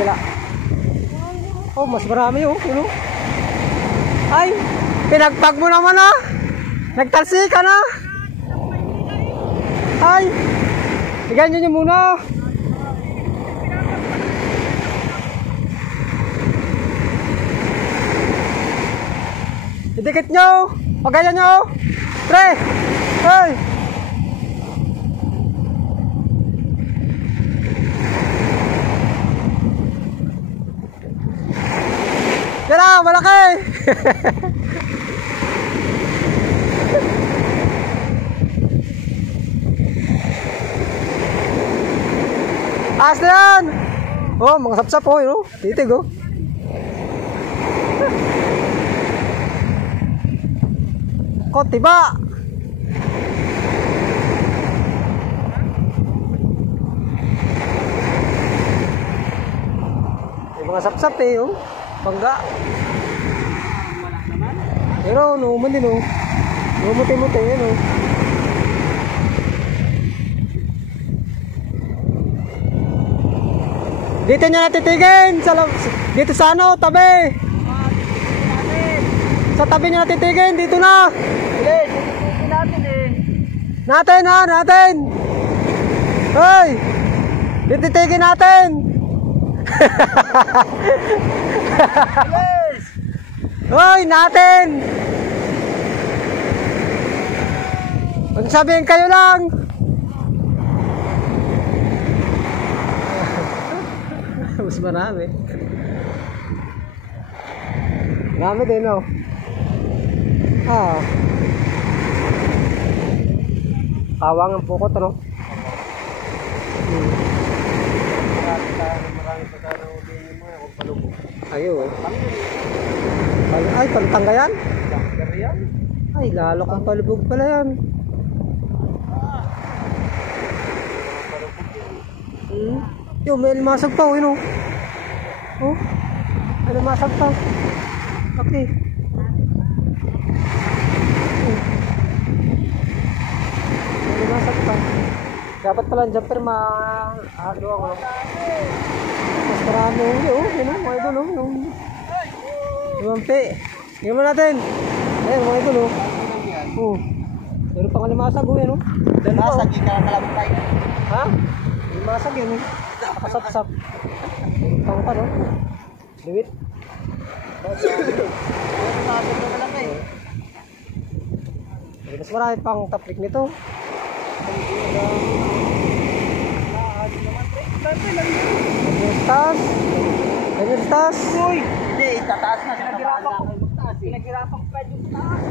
kabila. Oh, mas marami oh. Yun, oh. Ay, pinagpag mo naman ah. Nagtalsi ka na. Ay, bigyan nyo muna. Idikit nyo. Pagayan nyo. Pre. Hey. Yan na, malaki. As na yan. Oh, mga sapsap oh, yun oh. Titig oh. Kotiba. May mga sapsap eh oh. Pangga. Pero numan din oh. Numuti-muti yan oh. Dito niya natitigin dito sa ano, tabi. Sa tabi niya natitigin, dito na. Titigin natin eh. Natin ha, natin. Hoy. Tititigin natin. Yes. Hoy, natin. Magsabihin kayo lang. Mas marami. Marami din oh. Ah. Kawang ang pukot ano. Marami pa tayo ulihin mo kung palubog. Ayo oh. Ay, pantangga yan? Pero yan. Ay, lalo kang palubog pala yan. Yo, may limasag pa oh, yun oh. Oh, may limasag pa. Okay. May limasag pa. Dapat pala ang jumper mahalo ako. Mas marami oh, yun oh, mga idol oh. Lumampi. Tingnan mo natin. Ayun, mga idol oh. Oh. Meron pang limasag oh, yun oh. Limasag, hindi ka nakalabay. Ha? Limasag yun eh. Nakasap-sap. Pang pa no? Liwit. Mas marami pang tapik nito. Ganyan taas. Ganyan taas. Uy! Hindi, itataas na. Pinaghirapan ko pa yung taas.